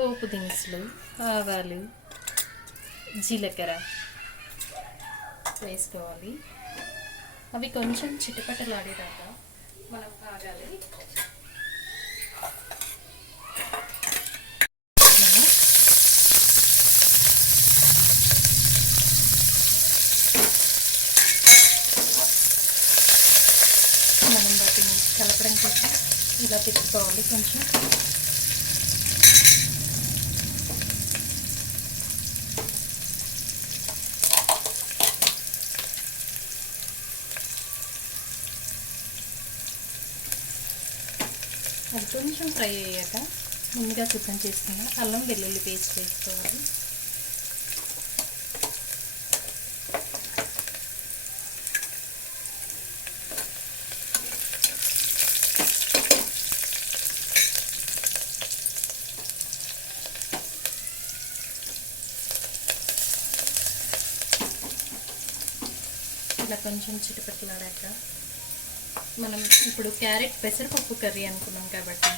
పోపు దినుసులు ఆవాలు జీలకర్ర వేసుకోవాలి. అవి కొంచెం చిటపటలాడేదాకా మనం కాగాలి. మనం మనం వాటిని కలపడం కోసం ఇలా తిప్పుకోవాలి కొంచెం. అది కొంచెం ఫ్రై అయ్యాక ముందుగా సిద్ధం చేసుకున్న అల్లం వెల్లుల్లి పేస్ట్ వేసుకోవాలి. ఇలా కొంచెం చిటపట్లాడాక మనం ఇప్పుడు క్యారెట్ పెసరపప్పు కర్రీ అనుకున్నాం కాబట్టి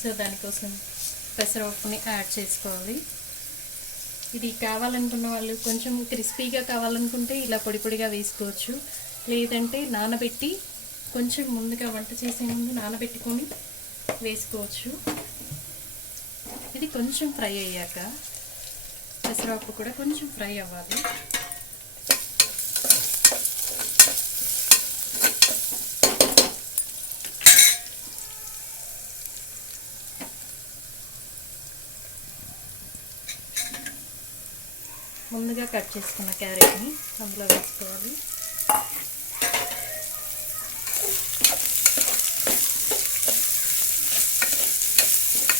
సో దానికోసం పెసరపప్పుని యాడ్ చేసుకోవాలి. ఇది కావాలనుకున్న వాళ్ళు కొంచెం క్రిస్పీగా కావాలనుకుంటే ఇలా పొడి పొడిగా వేసుకోవచ్చు. లేదంటే నానబెట్టి కొంచెం ముందుగా వంట చేసే ముందు నానబెట్టుకొని వేసుకోవచ్చు. ఇది కొంచెం ఫ్రై అయ్యాక పెసరపప్పు కూడా కొంచెం ఫ్రై అవ్వాలి. ముందుగా కట్ చేసుకున్న క్యారెట్ని అందులో వేసుకోవాలి.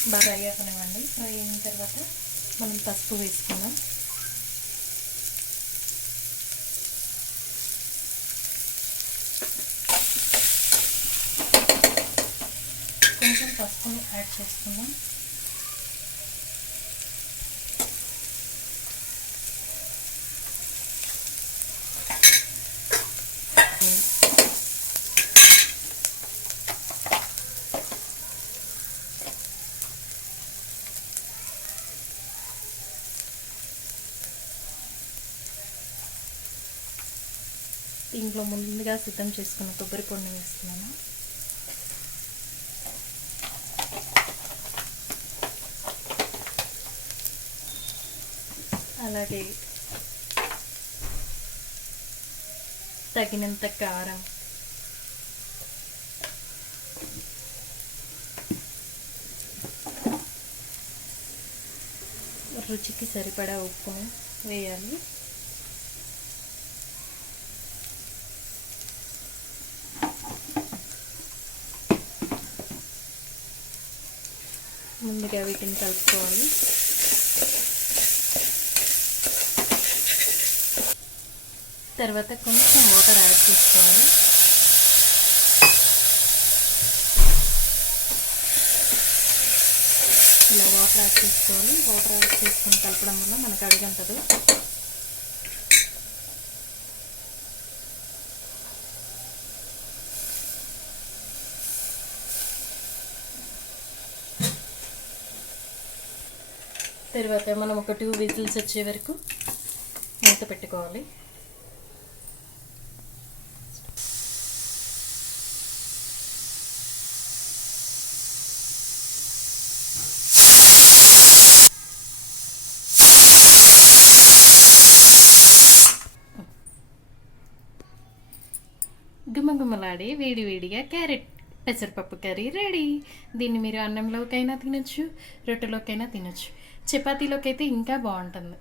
బాగా ఫ్రై అవ్వనివ్వండి ఫ్రై అయిన తర్వాత మనం పసుపు వేసుకుందాం. కొంచెం పసుపుని యాడ్ చేసుకుందాం. దీంట్లో ముందుగా సిద్ధం చేసుకున్న కొబ్బరి పొడిని వేస్తున్నాను. అలాగే తగినంత కారం రుచికి సరిపడా ఉప్పును వేయాలి. ముందుగా వీటిని కలుపుకోవాలి. తర్వాత కొంచెం వాటర్ యాడ్ చేసుకోవాలి. ఇలా వాటర్ యాడ్ చేసుకోవాలి. వాటర్ యాడ్ చేసుకొని కలపడం వల్ల మనకు అడిగంటదు. తర్వాత మనం ఒక టూ విజిల్స్ వచ్చే వరకు మూత పెట్టుకోవాలి. గుమగుమలాడే వేడివేడిగా క్యారెట్ పెసరపప్పు కర్రీ రెడీ. దీన్ని మీరు అన్నంలోకైనా తినొచ్చు రొట్టెలోకైనా తినొచ్చు. చపాతీలోకి అయితే ఇంకా బాగుంటుంది.